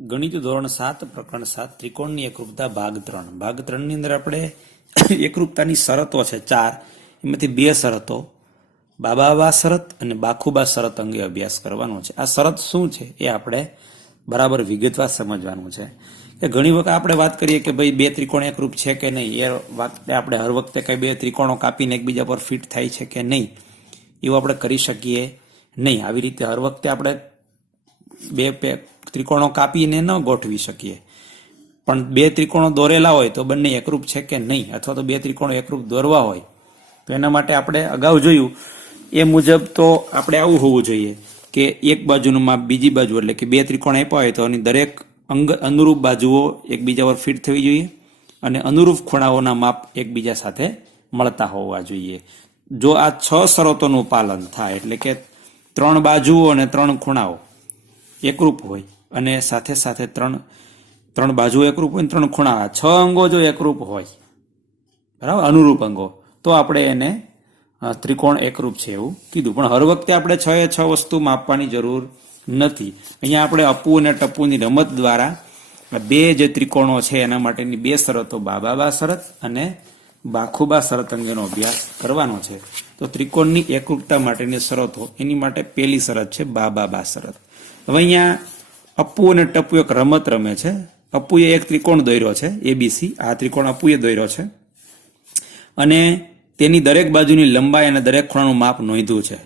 ગણિત ધોરણ 7 પ્રકરણ 7 ત્રિકોણની એકરૂપતા ભાગ 3 ની અંદર આપણે એકરૂપતાની શરતો છે 4, એમાંથી 2 શરતો બાબા શરત અને બાખુબા શરત અંગે અભ્યાસ કરવાનો છે. આ શરત શું છે એ આપણે બરાબર વિગતવાર સમજવાનું છે. કે ઘણી વખત આપણે વાત કરીએ કે ભાઈ 2 ત્રિકોણ એકરૂપ છે કે નહીં, એ વખતે આપણે હર વખતે કઈ 2 ત્રિકોણો કાપીને એકબીજા પર ફિટ થાય છે કે નહીં એવું આપણે કરી શકીએ નહીં. આવી રીતે હર વખતે આપણે 2 ત્રિકોણો કાપીને ન ગોઠવી શકીએ, પણ 2 ત્રિકોણો દોરેલા હોય તો બંને એકરૂપ છે કે નહીં, અથવા તો 2 ત્રિકોણો એકરૂપ દોરવા હોય તો એના માટે આપણે અગાઉ જોયું એ મુજબ તો આપણે આવું હોવું જોઈએ કે એક બાજુનું માપ બીજી બાજુ, એટલે કે 2 ત્રિકોણ આપ્યા હોય તો એની દરેક અનુરૂપ બાજુઓ એકબીજા પર ફિટ થવી જોઈએ અને અનુરૂપ ખૂણાઓના માપ એકબીજા સાથે મળતા હોવા જોઈએ. જો આ 6 શરતોનું પાલન થાય, એટલે કે 3 બાજુઓ અને 3 ખૂણાઓ એકરૂપ હોય અને સાથે સાથે 3 બાજુ એકરૂપ હોય, 3 ખૂણા, 6 અંગો જો એકરૂપ હોય, બરાબર, અનુરૂપ અંગો, તો આપણે એને ત્રિકોણ એકરૂપ છે એવું કીધું. પણ હર વખતે આપણે 6 એ 6 વસ્તુ માપવાની જરૂર નથી. અહીંયા આપણે અપ્પુ અને ટપ્પુની રમત દ્વારા 2 જે ત્રિકોણો છે એના માટેની 2 શરતો બાબા શરત અને બાખુબા શરત અંગેનો અભ્યાસ કરવાનો છે. તો ત્રિકોણની એકરૂપતા માટેની શરતો, એની માટે પહેલી શરત છે બાબા શરત. હવે અહીંયા અપ્પુ અને ટપ્પુ એક રમત રમે છે. અપ્પુએ એક ત્રિકોણ દોર્યો છે એબીસી. આ ત્રિકોણ અપ્પુએ દોર્યો છે અને તેની દરેક બાજુની લંબાઈ અને દરેક ખૂણાનું માપ નોંધ્યું છે.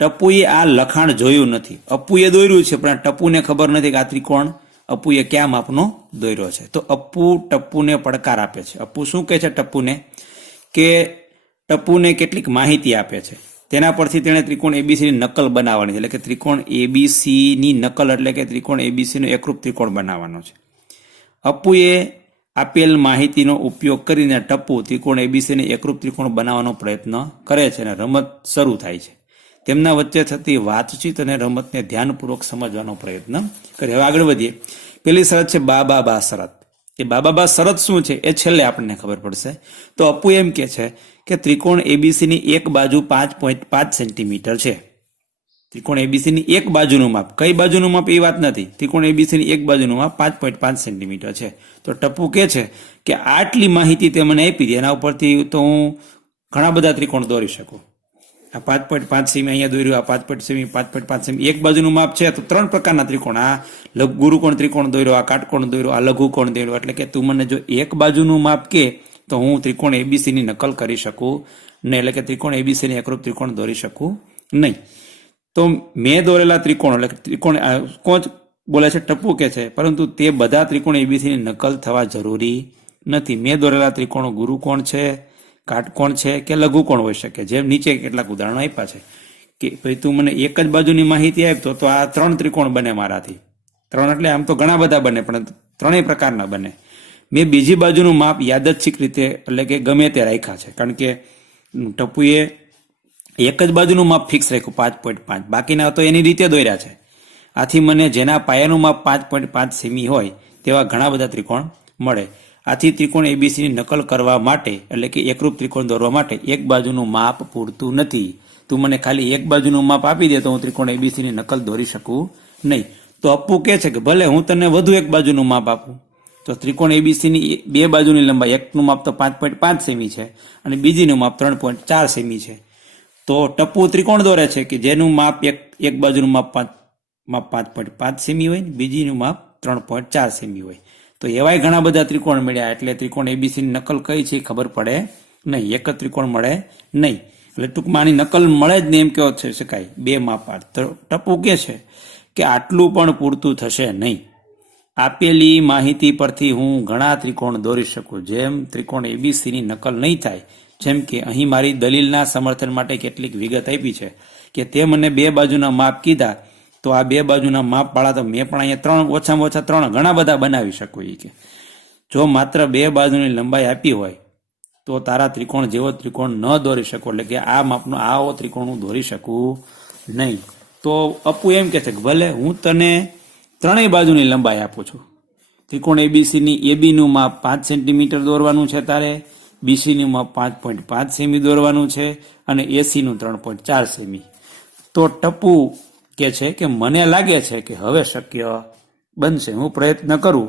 ટપ્પુએ આ લખાણ જોયું નથી. અપ્પુએ દોર્યું છે પણ ટપ્પુને ખબર નથી કે આ ત્રિકોણ અપ્પુએ કયા માપનો દોર્યો છે. તો અપ્પુ ટપ્પુને પડકાર આપે છે. અપ્પુ શું કહે છે ટપ્પુને, કે ટપ્પુને કેટલીક માહિતી આપે છે. તેના પરથી તેણે ત્રિકોણ એબીસીની નકલ બનાવવાની છે. એટલે કે ત્રિકોણ એબીસીની નકલ એટલે કે ત્રિકોણ એબીસીનો એકરૂપ ત્રિકોણ બનાવવાનો છે. અપ્પુએ આપેલ માહિતીનો ઉપયોગ કરીને ટપ્પુ ત્રિકોણ એબીસીને એકરૂપ ત્રિકોણ બનાવવાનો પ્રયત્ન કરે છે અને રમત શરૂ થાય છે. તેમના વચ્ચે થતી વાતચીત અને રમતને ધ્યાનપૂર્વક સમજવાનો પ્રયત્ન કરે. હવે આગળ વધીએ. પેલી શરત છે બાબા શરત. એ બાબા શરત શું છે એ છેલ્લે આપણને ખબર પડશે. તો અપ્પુ એમ કે છે કે ત્રિકોણ એબીસીની એક બાજુ 5.5 સેન્ટીમીટર છે. ત્રિકોણ એબીસીની એક બાજુનું માપ, કઈ બાજુનું માપ એ વાત નથી, ત્રિકોણ એબીસીની એક બાજુનું માપ 5.5 સેન્ટીમીટર છે. તો ટપ્પુ કહે છે કે આટલી માહિતી તે મને આપી હતી, એના ઉપરથી તો હું ઘણા બધા ત્રિકોણ દોરી શકું. આ 5.5 સેમી અહીંયા દોર્યું, આ 5.5 સેમી એક બાજુનું માપ છે. તો 3 પ્રકારના ત્રિકોણ, આ ગુરુકોણ ત્રિકોણ દોર્યો, આ કાટકોણ દોર્યો, આ લઘુકોણ દોર્યો. એટલે કે તું મને જો એક બાજુનું માપ કે તો હું ત્રિકોણ એબીસીની નકલ કરી શકું નહીં, એટલે કે ત્રિકોણ એબીસીની એકરૂપ ત્રિકોણ દોરી શકું નહીં. તો મેં દોરેલા ત્રિકોણ, એટલે ત્રિકોણ કોણ બોલે છે, ટપ્પુ કે છે, પરંતુ તે બધા ત્રિકોણ એબીસીની નકલ થવા જરૂરી નથી. મેં દોરેલા ત્રિકોણો ગુરુકોણ છે, કાટકોણ છે કે લઘુકોણ હોઈ શકે. જેમ નીચે કેટલાક ઉદાહરણો આપ્યા છે કે ભાઈ તું મને એક જ બાજુની માહિતી આપતો તો આ 3 ત્રિકોણ બને મારાથી. 3 એટલે આમ તો ઘણા બધા બને, પણ 3 પ્રકારના બને. મેં બીજી બાજુનું માપ યાદચ્છિક રીતે, એટલે કે ગમે તે રાખ્યા છે, કારણ કે ટપ્પુએ એક જ બાજુનું માપ ફિક્સ રાખ્યું 5.5, બાકીના તો એની રીતે દોર્યા છે. આથી મને જેના પાયાનું માપ 5.5 સેમી હોય તેવા ઘણા બધા ત્રિકોણ મળે. આથી ત્રિકોણ એબીસીની નકલ કરવા માટે, એટલે કે એકરૂપ ત્રિકોણ દોરવા માટે એક બાજુનું માપ પૂરતું નથી. તું મને ખાલી એક બાજુનું માપ આપી દે તો હું ત્રિકોણ એબીસીની નકલ દોરી શકું નહીં. તો અપ્પુ કહે છે કે ભલે હું તને વધુ એક બાજુનું માપ આપું. તો ત્રિકોણ એબીસીની 2 બાજુની લંબાઈ, એકનું માપ તો 5.5 સેમી છે અને બીજીનું માપ 3.4 સેમી છે. તો ટપ્પુ ત્રિકોણ દોરે છે કે જેનું માપ એક બાજુનું માપ 5.5 સેમી હોય, બીજીનું માપ 3.4 સેમી હોય. તો એવાય ઘણા બધા ત્રિકોણ મળ્યા. એટલે ત્રિકોણ એબીસીની નકલ કઈ છે ખબર પડે નહીં, એક જ ત્રિકોણ મળે નહીં. એટલે ટૂંકમાં આની નકલ મળે જ નહીં એમ કહો થઈ શકાય 2 માપ. તો ટપ્પુ કહે છે કે આટલું પણ પૂરતું થશે નહીં. આપેલી માહિતી પરથી હું ઘણા ત્રિકોણ દોરી શકું. જેમ ત્રિકોણ એબીસીની નકલ નહીં થાય, જેમ કે અહીં મારી દલીલના સમર્થન માટે કેટલીક વિગત આપી છે કે તે મને 2 બાજુના માપ કીધા, તો આ 2 બાજુના માપ વાળા તો મેં પણ અહીંયા 3, ઓછામાં ઓછા 3 ઘણા બધા બનાવી શકું. કે જો માત્ર 2 બાજુની લંબાઈ આપી હોય તો તારા ત્રિકોણ જેવો ત્રિકોણ ન દોરી શકો, એટલે કે આ માપનો આવો ત્રિકોણ હું દોરી શકું નહીં. તો અપ્પુ એમ કહે છે કે ભલે હું તને 3 બાજુની લંબાઈ આપું છું. ત્રિકોણ એબીસીની એબીનું માપ 5 સેન્ટીમીટર દોરવાનું છે તારે, બીસીનું માપ 5.5 સેમી દોરવાનું છે અને એસીનું 3.4 સેમી. તો ટપ્પુ કે છે કે મને લાગે છે કે હવે શક્ય બનશે. હું પ્રયત્ન કરું.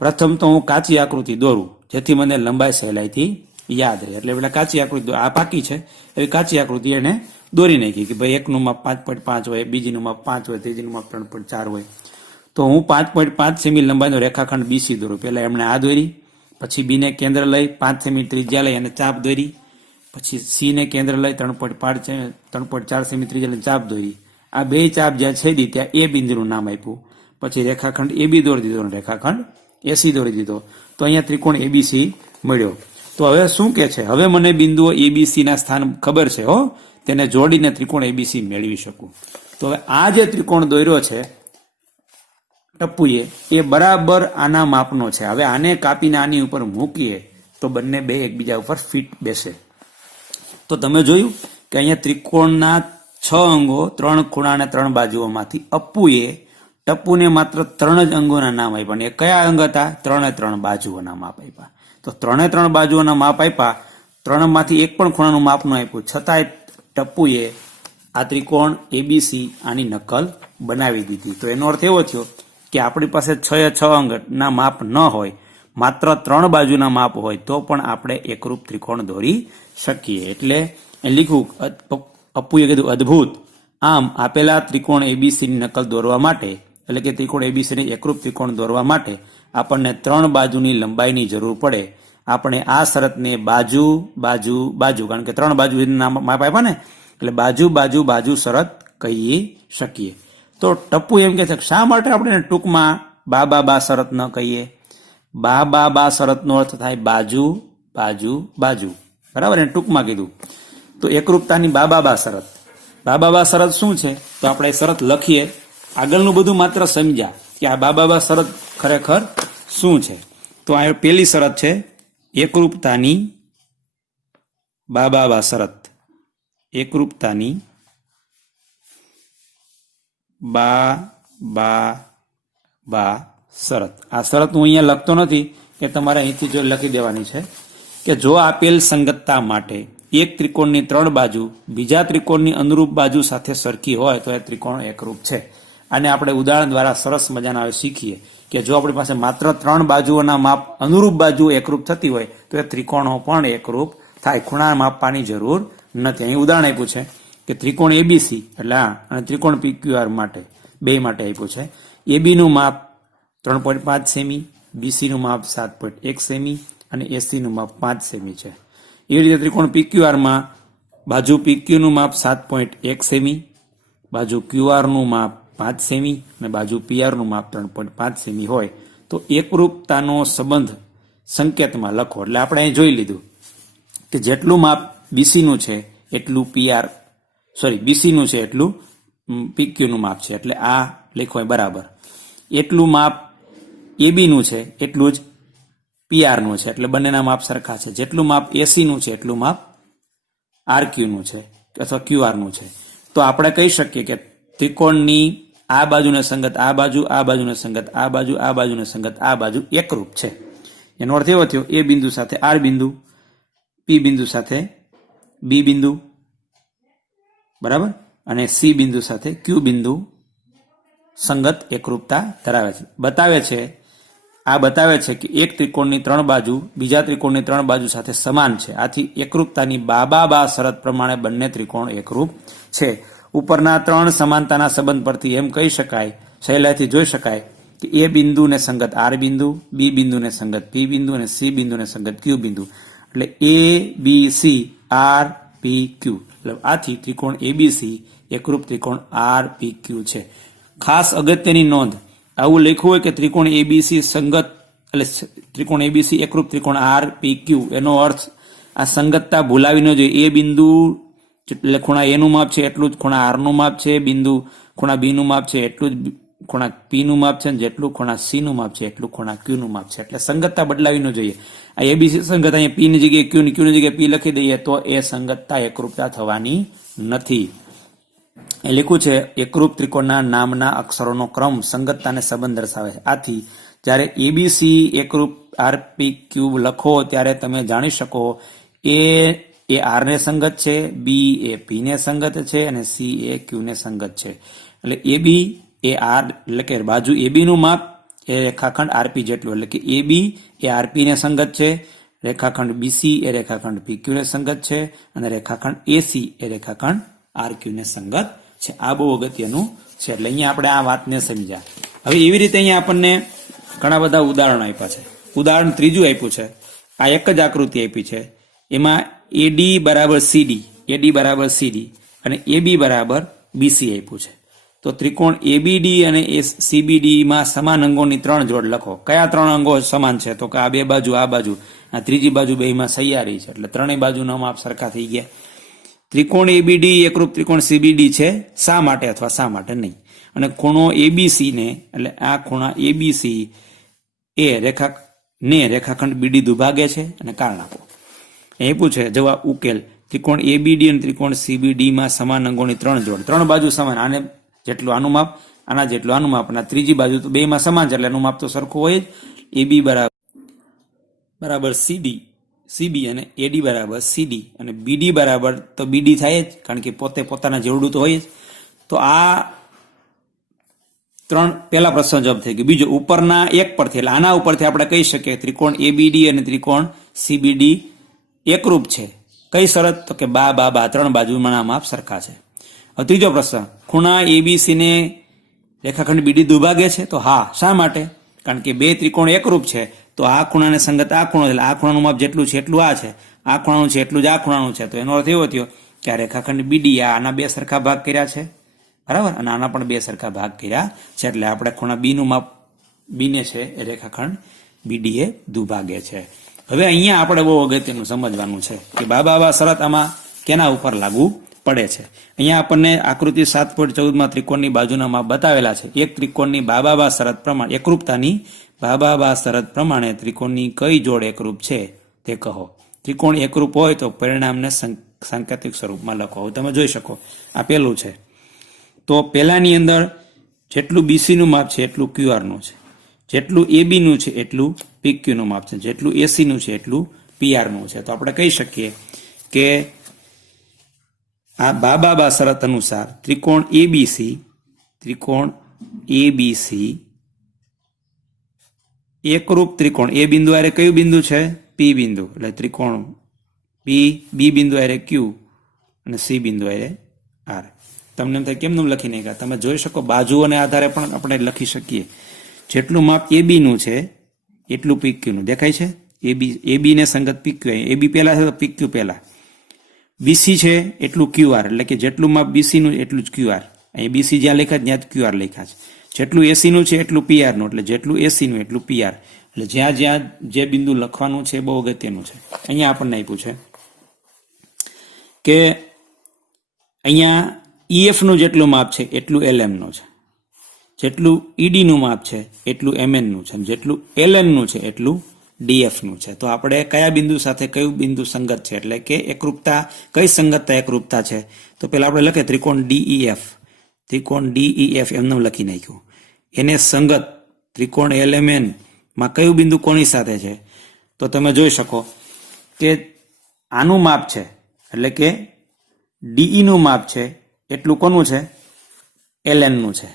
પ્રથમ તો હું કાચી આકૃતિ દોરું જેથી મને લંબાઈ સહેલાઈથી યાદ રહે. એટલે પેલા કાચી આકૃતિ આ પાકી છે એવી કાચી આકૃતિ એને દોરી નાખી કે ભાઈ એકનું માપ 5.5 હોય, બીજીનું માપ 5 હોય, ત્રીજીનું માપ 3.4 હોય. તો હું 5.5 સેમી લંબાઈનો રેખાખંડ બીસી દોરું. પહેલા એમણે આ દોરી, પછી બી ને કેન્દ્ર લઈ 5 સેમી ત્રિજ્યા લઈ અને ચાપ દોરી, પછી સી ને કેન્દ્ર લઈ 3.4 સેમી ત્રિજ્યા લઈ ચાપ દોરી. આ બે ચાપ જ્યાં છેદી ત્યાં એ બિંદુનું નામ આપ્યું. પછી રેખાખંડ એ બી દોરી દીધો અને રેખાખંડ એસી દોરી દીધો. તો અહીંયા ત્રિકોણ એબીસી મળ્યો. તો હવે શું કે છે, હવે મને બિંદુઓ એબીસી ના સ્થાન ખબર છે હો, તેને જોડીને ત્રિકોણ એબીસી મેળવી શકું. તો હવે આ જે ત્રિકોણ દોર્યો છે ટપ્પુએ એ બરાબર આના માપનો છે. હવે આને કાપીને આની ઉપર મૂકીએ તો બંને બે એકબીજા ઉપર ફિટ બેસે. તો તમે જોયું કે અહીંયા ત્રિકોણના 6 અંગો, 3 ખૂણા અને 3 બાજુઓમાંથી અપ્પુએ ટપ્પુને માત્ર 3 જ અંગોના નામ આપ્યા. અને એ કયા અંગ હતા? 3 બાજુઓના માપ આપ્યા. તો 3 બાજુઓના માપ આપ્યા, 3 માંથી એક પણ ખૂણાનું માપ ન આપ્યું, છતાંય ટપ્પુએ આ ત્રિકોણ એબીસી આની નકલ બનાવી દીધી. તો એનો અર્થ એવો થયો કે આપણી પાસે 6 અંગના માપ ન હોય, માત્ર 3 બાજુના માપ હોય તો પણ આપણે એકરૂપ ત્રિકોણ દોરી શકીએ. એટલે એ લીખું, અપ્પુએ કીધું અદ્ભુત. આમ આપેલા ત્રિકોણ એબીસીની નકલ દોરવા માટે, એટલે કે ત્રિકોણ એબીસીની એકરૂપ ત્રિકોણ દોરવા માટે આપણને 3 બાજુની લંબાઈની જરૂર પડે. આપણે આ શરતને બાજુ બાજુ બાજુ, કારણ કે 3 બાજુના માપ આપ્યા ને, એટલે બાજુ બાજુ બાજુ શરત કહી શકીએ. તો ટપ્પુ એમ કહે છે શા માટે આપણે ટૂંકમાં બા શરત ન કહીએ? બા શરતનો અર્થ થાય બાજુ બાજુ બાજુ, બરાબર? એને ટૂંકમાં કીધું. તો એકરૂપતાની બા શરત. બા શરત શું છે? તો આપણે શરત લખીએ. આગળનું બધું માત્ર સમજ્યા કે આ બા શરત ખરેખર શું છે. તો આ પહેલી શરત છે એકરૂપતાની બા શરત. એકરૂપતાની બા શરત. આ શરત હું અહીંયા લખતો નથી, કે તમારે અહીંથી જો લખી દેવાની છે કે જો આપેલ સંગતતા માટે એક ત્રિકોણની 3 બાજુ બીજા ત્રિકોણની અનુરૂપ બાજુ સાથે સરખી હોય તો એ ત્રિકોણ એકરૂપ છે. અને આપણે ઉદાહરણ દ્વારા સરસ મજાના શીખીએ કે જો આપણી પાસે માત્ર 3 બાજુઓના માપ અનુરૂપ બાજુ એકરૂપ થતી હોય તો એ ત્રિકોણો પણ એકરૂપ થાય, ખૂણા માપવાની જરૂર નથી. અહીં ઉદાહરણ આપ્યું છે કે ત્રિકોણ એબીસી એટલે અને ત્રિકોણ પીક્યુઆર માટે બે માટે આપ્યું છે. એબીનું માપ 3.5 સેમી, બીસીનું માપ 7.1 સેમી અને એસીનું માપ 5 સેમી છે. એ રીતે ત્રિકોણ પીક્યુઆરમાં બાજુ પીક્યુનું માપ 7.1 સેમી, બાજુ ક્યુઆરનું માપ 5 સેમી અને બાજુ પીઆરનું માપ 3.5 સેમી હોય તો એકરૂપતાનો સંબંધ સંકેતમાં લખો. એટલે આપણે અહીં જોઈ લીધું કે જેટલું માપ બીસીનું છે એટલું બીસીનું છે એટલું પીક્યુનું માપ છે. એટલે આ લખો બરાબર. એટલું માપ એબીનું છે એટલું જ પીઆરનું છે, એટલે બંનેના માપ સરખા છે. જેટલું માપ એસીનું છે એટલું માપ આરક્યુનું છે અથવા ક્યુઆરનું છે. તો આપણે કહી શકીએ કે ત્રિકોણની આ બાજુને સંગત આ બાજુ, આ બાજુને સંગત આ બાજુ, આ બાજુને સંગત આ બાજુ એકરૂપ છે. એનો અર્થ એવો થયો એ બિંદુ સાથે આર બિંદુ, પી બિંદુ સાથે બી બિંદુ, બરાબર, અને સી બિંદુ સાથે ક્યુ બિંદુ સંગત એકરૂપતા ધરાવે છે. બતાવે છે કે એક ત્રિકોણની 3 બાજુ બીજા ત્રિકોણની 3 બાજુ સાથે સમાન છે. આથી એકરૂપતાની બા શરત પ્રમાણે બંને ત્રિકોણ એકરૂપ છે. ઉપરના 3 સમાનતાના સંબંધ પરથી એમ કહી શકાય, સહેલાઈથી જોઈ શકાય કે એ બિંદુને સંગત આર બિંદુ, બી બિંદુને સંગત પી બિંદુ અને સી બિંદુને સંગત ક્યુ બિંદુ. એટલે એ બી સી આર પી ક્યુ. એટલે આથી ત્રિકોણ એબીસી એકરૂપ ત્રિકોણ આર પી ક્યુ છે. ખાસ અગત્યની નોંધ, આવું લખ્યું હોય કે ત્રિકોણ એબીસી સંગત, એટલે ત્રિકોણ એબીસી એકરૂપ ત્રિકોણ આર પી ક્યુ, એનો અર્થ આ સંગતતા ભૂલાવી ન જોઈએ. એ બિંદુ એટલે ખૂણા એનું માપ છે એટલું જ ખૂણા આરનું માપ છે, બિંદુ ખૂણા બીનું માપ છે એટલું જ ખૂણા પીનું માપ છે, જેટલું ખૂણા સીનું માપ છે એટલું ખૂણા ક્યુનું માપ છે. એટલે સંગતતા બદલાવી ન જોઈએ. આ એબીસી સંગત અહીંયા પીની જગ્યાએ ક્યુની જગ્યાએ પી લખી દઈએ તો એ સંગતતા એકરૂપતા થવાની નથી. એ લખ્યું છે એકરૂપ ત્રિકોણના નામના અક્ષરોનો ક્રમ સંગતતાને સંબંધ દર્શાવે છે. આથી જ્યારે એબીસી એકરૂપ આરપી ક્યુબ લખો ત્યારે તમે જાણી શકો એ આર ને સંગત છે, બી એ પી ને સંગત છે અને સી એ ક્યુ ને સંગત છે. એટલે એ બી એ આર એટલે કે બાજુ AB નું માપ એ રેખાખંડ RP જેટલું, એટલે કે AB એ RP ને સંગત છે, રેખાખંડ BC એ રેખાખંડ PQ ને સંગત છે, અને રેખાખંડ AC એ રેખાખંડ RQ ને સંગત છે. આ બહુ અગત્યનું છે. એટલે અહીંયા આપણે આ વાતને સમજ્યા. હવે એવી રીતે અહીંયા આપણને ઘણા બધા ઉદાહરણો આપ્યા છે. ઉદાહરણ ત્રીજું આપ્યું છે. આ એક જ આકૃતિ આપી છે. એમાં AD બરાબર CD અને AB બરાબર BC આપ્યું છે. તો ત્રિકોણ ABD અને CBD માં સમાન અંગોની 3 જોડ લખો. કયા 3 અંગો સમાન છે? તો કે આ બે બાજુ, આ બાજુ, આ ત્રીજી બાજુ બેયમાં સહિયારી છે, એટલે ત્રણેય બાજુના માપ સરખા થઈ ગયા. ત્રિકોણ ABD એકરૂપ ત્રિકોણ CBD છે. શા માટે અથવા શા માટે નહીં? અને ખૂણો ABC ને એટલે આ ખૂણા ABC એ રેખાખંડ BD દુભાગે છે, અને કારણ આપો. એ પૂછે જવાબ ઉકેલ. ત્રિકોણ ABD અને ત્રિકોણ CBD માં સમાન અંગોની 3 જોડ, 3 બાજુ સમાન, આને જેટલું આનું માપ, આના જેટલું આનું માપ, અને ત્રીજી બાજુ તો બેમાં સમાન છે, એટલે એનું માપ તો સરખું હોય જ. AB બરાબર CB અને AD બરાબર CD અને BD બરાબર તો BD થાય જ, કારણ કે પોતે પોતાના જેવડું તો હોય જ. તો આ 3 પહેલા પ્રશ્ન જવાબ થઈ ગયો. બીજો ઉપરના એક પરથી, એટલે આના ઉપરથી આપણે કહી શકીએ ત્રિકોણ ABD અને ત્રિકોણ CBD એકરૂપ છે. કઈ શરત? તો કે બા 3 બાજુના માપ સરખા છે. હવે ત્રીજો પ્રશ્ન, ખૂણા ABC ને રેખાખંડ BD દુભાગે છે? તો હા. શા માટે? કારણ કે બે ત્રિકોણ એકરૂપ છે, તો આ ખૂણાને સંગત આ ખૂણો, એટલે આ ખૂણાનું માપ જેટલું છે એટલું આ છે, આ ખૂણાનું છે એટલું જ આ ખૂણાનું છે. તો એનો અર્થ એવો થયો કે આ રેખાખંડ BD આના 2 સરખા ભાગ કર્યા છે, બરાબર, અને આના પણ 2 સરખા ભાગ કર્યા છે, એટલે આપણે ખૂણા B નું માપ B ને છે એ રેખાખંડ BD એ દુભાગે છે. હવે અહીંયા આપણે બહુ અગત્યનું સમજવાનું છે કે બા શરત આમાં કેના ઉપર લાગુ પડે છે. અહીંયા આપણને આકૃતિ 7.14 ત્રિકોણની બાજુના માપ બતાવેલા છે. એક ત્રિકોણની બા શરત પ્રમાણે, એકરૂપતાની બા શરત પ્રમાણે ત્રિકોણની કઈ જોડ એકરૂપ છે તે કહો. ત્રિકોણ એકરૂપ હોય તો પરિણામને સાંકેતિક સ્વરૂપમાં લખો. હવે તમે જોઈ શકો, આ પહેલું છે. તો પહેલાની અંદર જેટલું BC નું માપ છે એટલું QR નું છે, જેટલું AB નું છે એટલું PQ નું માપ છે, જેટલું AC નું છે એટલું PR નું છે. તો આપણે કહી શકીએ કે આ બા શરત અનુસાર ત્રિકોણ ABC એકરૂપ ત્રિકોણ. એ બિંદુ આરે કયું બિંદુ છે? P બિંદુ, એટલે ત્રિકોણ B બિંદુ આરે Q અને C બિંદુ આરે R. તમને એમ થાય કેમનું લખી નાખ્યા? તમે જોઈ શકો બાજુઓને આધારે પણ આપણે લખી શકીએ. જેટલું માપ AB નું છે એટલું PQ નું. દેખાય છે? AB ને સંગત PQ, AB પહેલા છે તો PQ પહેલા. BC છે એટલું QR, એટલે કે જેટલું માપ BC નું એટલું જ QR. અહીં BC જ્યાં લખ્યા ત્યાં જ QR લખ્યા છે. જેટલું AC નું છે એટલું PR નું, એટલે જેટલું AC નું એટલું PR. એટલે જ્યાં જે બિંદુ લખવાનું છે બહુ અગત્યનું છે. અહીંયા આપણને આપ્યું છે કે અહીંયા EF નું જેટલું માપ છે એટલું LM નું છે, જેટલું ED નું માપ છે એટલું MN નું છે, જેટલું LN નું છે એટલું DF નું છે. તો આપણે કયા બિંદુ સાથે કયું બિંદુ સંગત છે, એટલે કે એકરૂપતા, કઈ સંગતતા એકરૂપતા છે? તો પેલા આપણે લખીએ ત્રિકોણ DEF એમને લખી નાખ્યું. એને સંગત ત્રિકોણ LMN માં કયું બિંદુ કોની સાથે છે? તો તમે જોઈ શકો કે આનું માપ છે, એટલે કે DE નું માપ છે એટલું કોનું છે? LN નું છે.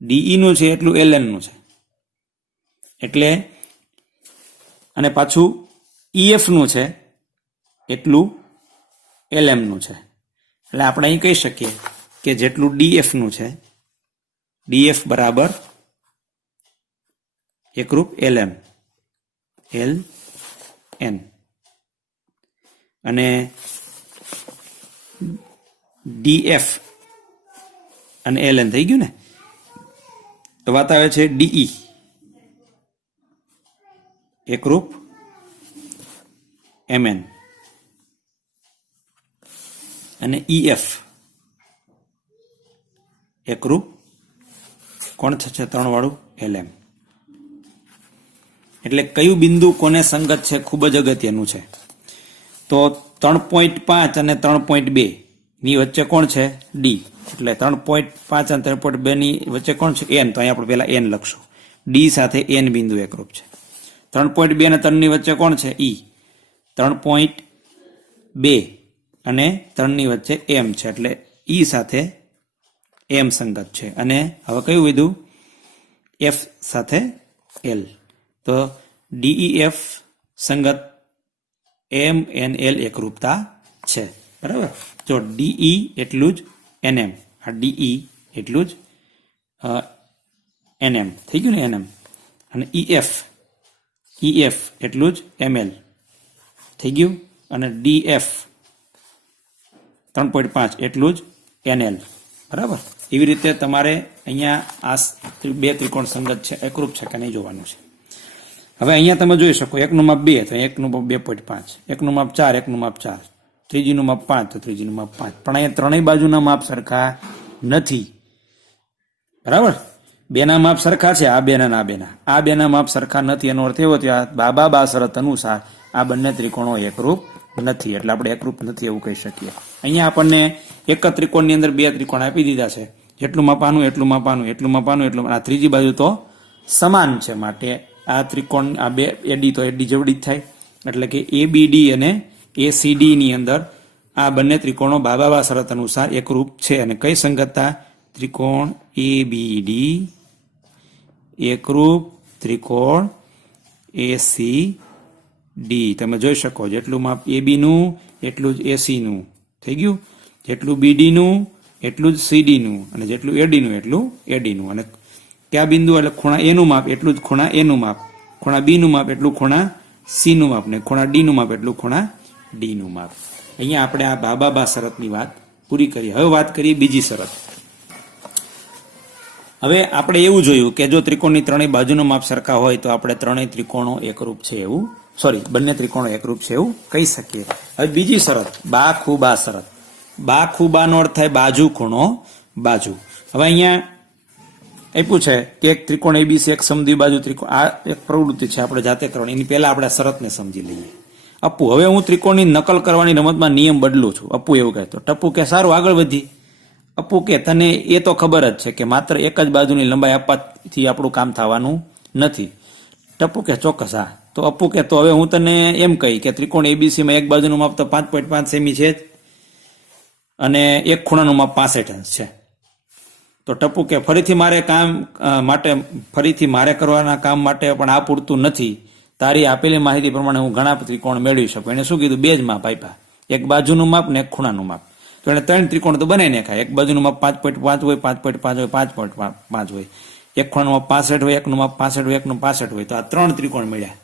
DE નું છે એટલું LN નું છે. એટલે અને પાછું EF નું છે એટલું LM નું છે. એટલે આપણે અહીં કહી શકીએ કે જેટલું DF નું છે, DF બરાબર એકરૂપ LN અને DF અને LN થઈ ગયું ને. તો વાત આવે છે DE એકરૂપ MN અને EF એકરૂપ કોણ થશે? 3 વાળું LM. એટલે કયું બિંદુ કોને સંગત છે ખૂબ જ અગત્યનું છે. તો 3.5 અને 3.2 ની વચ્ચે કોણ છે? D. એટલે 3.5 અને 3.2 ની વચ્ચે કોણ છે? N. તો અહીંયા આપણે પહેલા N લખશું. D સાથે N બિંદુ એકરૂપ છે. 3.2 અને 3 ની વચ્ચે કોણ છે? E. 3.2 અને 3 ની વચ્ચે M છે, એટલે E સાથે એમ સંગત છે. અને હવે કયું વિધું? એફ સાથે એલ. તો DEF સંગત MNL એકરૂપતા છે. બરાબર. જો DE એટલું જ NM, આ DE એટલું જ NM થઈ ગયું ને, NM. અને EF એટલું જ ML થઈ ગયું. અને DF 3.5 એટલું જ NL. બરાબર. એવી રીતે તમારે અહીંયા આ બે ત્રિકોણ સંગત છે, એકરૂપ છે કે નહીં જોવાનું છે. હવે અહીંયા તમે જોઈ શકો એકનું માપ 2 તો એકનું માપ 2.5, એકનું માપ 4 એકનું માપ 4, ત્રીજીનું માપ 5 તો ત્રીજીનું માપ 5. પણ અહીંયા ત્રણેય બાજુના માપ સરખા નથી. બરાબર. બેના માપ સરખા છે, આ બેના માપ સરખા નથી. એનો અર્થ એવો થયો બાબા શરત અનુસાર આ બંને ત્રિકોણો એકરૂપ નથી, એટલે આપણે એકરૂપ નથી એવું કહી શકીએ. અહીંયા આપણને એક જ ત્રિકોણની અંદર બે ત્રિકોણ આપી દીધા છે, જેટલું માપાનું એટલું માપાનું એટલું માપાનું એટલું. આ ત્રીજી બાજુ તો સમાન છે, માટે આ ત્રિકોણ આ બે એડી તો એડી જેવડી જ થાય. એટલે કે ABD અને ACD ની અંદર આ બંને ત્રિકોણો બાબા શરત અનુસાર એકરૂપ છે. અને કઈ સંગતતા? ત્રિકોણ ABD એકરૂપ ત્રિકોણ ACD. તમે જોઈ શકો જેટલું માપ AB નું એટલું જ AC નું થઈ ગયું, જેટલું BD નું એટલું જ CD નું, અને જેટલું AD નું એટલું AD નું. અને કયા બિંદુ એટલે ખૂણા A નું માપ એટલું જ ખૂણા A નું માપ, ખૂણા B નું માપ એટલું ખૂણા C નું માપ, ને ખૂણા D નું માપ એટલું ખૂણા D નું માપ. અહીંયા આપણે આ બાબા શરતની વાત પૂરી કરી. હવે વાત કરીએ બીજી શરત. હવે આપણે એવું જોયું કે જો ત્રિકોણની ત્રણેય બાજુનું માપ સરખા હોય તો આપણે ત્રણેય ત્રિકોણો એકરૂપ છે એવું, બંને ત્રિકોણો એકરૂપ છે એવું કહી શકીએ. હવે બીજી શરત બાખુબા શરત. બાખુબાનો અર્થ થાય બાજુ ખૂણો બાજુ. હવે અહીંયા આપ્યું છે કે એક ત્રિકોણ ABC એક સમદ્વિ બાજુ ત્રિકોણ, આ એક પ્રવૃત્તિ છે આપણે જાતે કરવાની. એની પહેલા આપણે શરતને સમજી લઈએ. અપ્પુ, હવે હું ત્રિકોણની નકલ કરવાની રમતમાં નિયમ બદલું છું. અપ્પુ એવું કહેતો. ટપ્પુ કે સારું આગળ વધી. અપ્પુ કે તને એ તો ખબર જ છે કે માત્ર એક જ બાજુની લંબાઈ આપવાથી આપણું કામ થવાનું નથી. ટપ્પુ કે ચોક્કસ હા. તો અપ્પુ કે તો હવે હું તને એમ કહી કે ત્રિકોણ ABC માં એક બાજુનું માપ તો 5.5 સેમી છે જ, અને એક ખૂણાનું માપ 65 અંશ છે. તો ટપ્પુ કે ફરીથી મારે કરવાના કામ માટે પણ આ પૂરતું નથી. તારી આપેલી માહિતી પ્રમાણે હું ઘણા ત્રિકોણ મેળવી શકું. એને શું કીધું? બે જ માપ આપ્યા, એક બાજુનું માપ ને એક ખૂણાનું માપ. તો એને 3 ત્રિકોણ તો બનાવીને ખાય. એક બાજુનું માપ 5.5 હોય, 5.5 હોય, 5.5 હોય, એક ખૂણાનું માપ 65 હોય, એકનું માપ 65 હોય, એકનું 65 હોય. તો આ 3 ત્રિકોણ મળ્યા.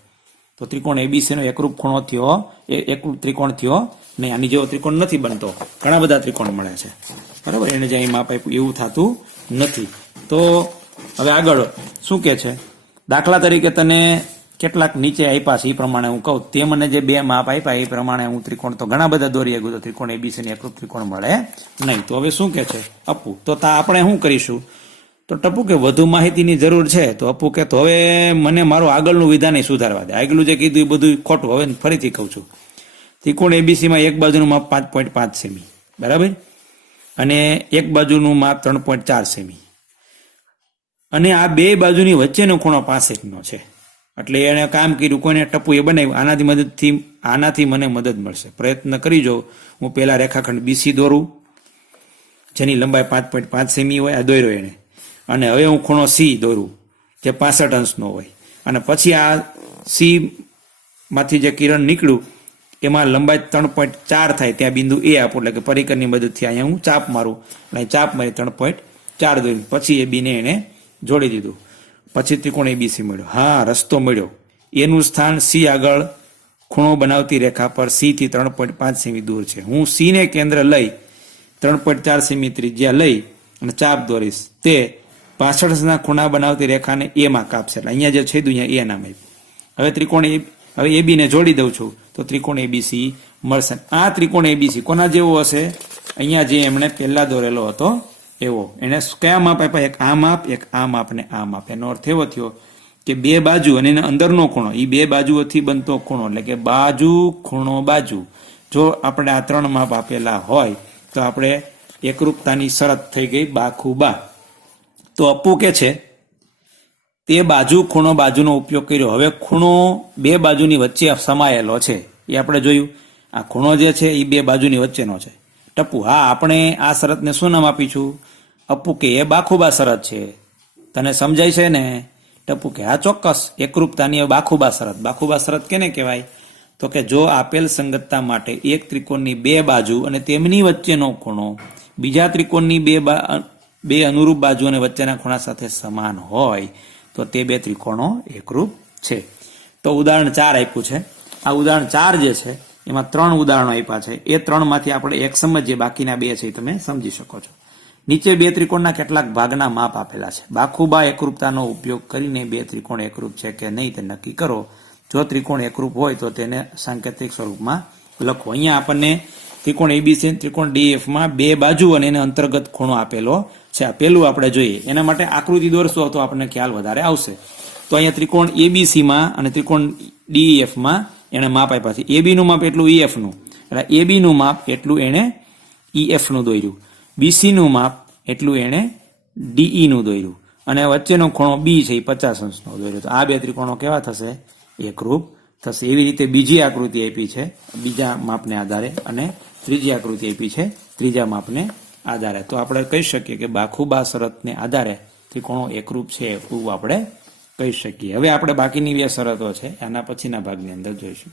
તો ત્રિકોણ ABC નો એકરૂપ ખૂણો થયો, એકરૂપ ત્રિકોણ થયો નહીં. આની જેવો ત્રિકોણ નથી બનતો, ઘણા બધા ત્રિકોણ મળે છે. બરાબર. એને જે અહીં માપ આપ્યું એવું થતું નથી. તો હવે આગળ શું કે છે? દાખલા તરીકે તને કેટલાક નીચે આપ્યા છે એ પ્રમાણે હું કહું. તે મને જે બે માપ આપ્યા એ પ્રમાણે હું ત્રિકોણ તો ઘણા બધા દોરી શકું, તો ત્રિકોણ ABC ને એકરૂપ ત્રિકોણ મળે નહીં. તો હવે શું કે છે અપ્પુ? તો આપણે શું કરીશું? તો ટપ્પુ કે વધુ માહિતીની જરૂર છે. તો અપ્પુ કે તો હવે મને મારું આગળનું વિધાન સુધારવા દે. આગળનું જે કીધું એ બધું ખોટું. હવે ફરીથી કહું છું. ત્રિકોણ ABC માં એક બાજુનું માપ 5.5 સેમી, બરાબર, અને એક બાજુનું માપ 3.4 સેમી, અને આ બે બાજુની વચ્ચેનો ખૂણો 65 નો છે. એટલે એને કામ કર્યું, કોઈને? ટપ્પુએ બનાવ્યું. આનાથી મને મદદ મળશે. પ્રયત્ન કરી જો. હું પહેલા રેખાખંડ BC દોરું જેની લંબાઈ 5.5 સેમી હોય, આ દોર્યો એને. અને હવે હું ખૂણો C દોરું જે 65 અંશનો હોય. અને પછી આ C માંથી જે કિરણ નીકળ્યું એમાં લંબાઈ 3.4 થાય ત્યાં બિંદુ A આપો. એટલે કે પરિકરની મદદથી અહીંયા હું ચાપ મારું, અને ચાપ મારી 3.4 દોર્યું. પછી AB ને એને જોડી દીધું. પછી ત્રિકોણ ABC મળ્યો. હા, રસ્તો મળ્યો. એનું સ્થાન C આગળ ખૂણો બનાવતી રેખા પર C થી 3.5 સેમી દૂર છે. હું C ને કેન્દ્ર લઈ 3.4 સેમી ત્રિજ્યા લઈ અને ચાપ દોરીશ. તે પાછળના ખૂણા બનાવતી રેખાને A માં કાપશે. એટલે અહીંયા જે છેદું અહીંયા A નામ આપ્યું. હવે ત્રિકોણ હવે AB ને જોડી દઉં છું તો ત્રિકોણ ABC મળશે. આ ત્રિકોણ ABC કોના જેવો હશે? અહીંયા જે એમણે પહેલા દોરેલો હતો એવો. એને કયા માપ આપ્યા? એક આ માપ, એક આ માપ ને આ માપ. એનો અર્થ એવો થયો કે બે બાજુ અને એના અંદરનો ખૂણો, એ બે બાજુઓથી બનતો ખૂણો, એટલે કે બાજુ ખૂણો બાજુ. જો આપણે આ 3 માપ આપેલા હોય તો આપણે એકરૂપતાની શરત થઈ ગઈ બાખુબા. તો અપ્પુ કે છે તે બાજુ ખૂણો બાજુનો ઉપયોગ કર્યો. હવે ખૂણો બે બાજુની વચ્ચે સમાયેલો છે એ આપણે જોયું. આ ખૂણો જે છે એ બે બાજુની વચ્ચેનો છે. ટપ્પુ, હા, આપણે આ શરતને શું નામ આપીશું? અપુ કે એ બાખુબા શરત છે. તને સમજાય છે ને? ટપુ કે હા ચોક્કસ, એકરૂપતાની બાખુબા શરત. બાખુબા શરત કેને કહેવાય? તો કે જો આપેલ સંગતતા માટે એક ત્રિકોણની બે બાજુ અને તેમની વચ્ચેનો ખૂણો બીજા ત્રિકોણની બે અનુરૂપ બાજુ અને વચ્ચેના ખૂણા સાથે સમાન હોય તો તે બે ત્રિકોણો એકરૂપ છે. તો ઉદાહરણ 4 આપ્યું છે. આ ઉદાહરણ 4 જે છે એમાં 3 ઉદાહરણો આપ્યા છે. એ 3માંથી આપણે એક સમજીએ, બાકીના 2 છે તમે સમજી શકો છો. નીચે બે ત્રિકોણના કેટલાક ભાગના માપ આપેલા છે. બાખુબા એકરૂપતાનો ઉપયોગ કરીને બે ત્રિકોણ એકરૂપ છે કે નહીં તે નક્કી કરો. જો ત્રિકોણ એકરૂપ હોય તો તેને સાંકેતિક સ્વરૂપમાં લખો. અહીંયા આપણને ત્રિકોણ એબીસી ત્રિકોણ ડીએફમાં બે બાજુ અને એને અંતર્ગત ખૂણો આપેલો છે. આ પેલું આપણે જોઈએ. એના માટે આકૃતિ દોરશો તો આપણને ખ્યાલ વધારે આવશે. તો અહીંયા ત્રિકોણ એબીસીમાં અને ત્રિકોણ ડીએફમાં એને માપ આપ્યા છે. એબી નું માપ એટલું ઈએફ નું, એટલે એબી નું માપ એટલું એને ઈએફ નું દોર્યું. બીસી નું માપ એટલું એને ડીઈ નું દોર્યું અને વચ્ચેનો ખૂણો બી છે એ 50 અંશનો દોર્યો. તો આ બે ત્રિકોણો કેવા થશે? એકરૂપ થશે. એવી રીતે બીજી આકૃતિ આપી છે બીજા માપને આધારે અને ત્રીજી આકૃતિ આપી છે ત્રીજા માપને આધારે. તો આપણે કહી શકીએ કે બાખુબા શરતને આધારે ત્રિકોણો એકરૂપ છે એવું આપણે કહી શકીએ. હવે આપણે બાકીની બે શરતો છે એના પછીના ભાગની અંદર જોઈશું.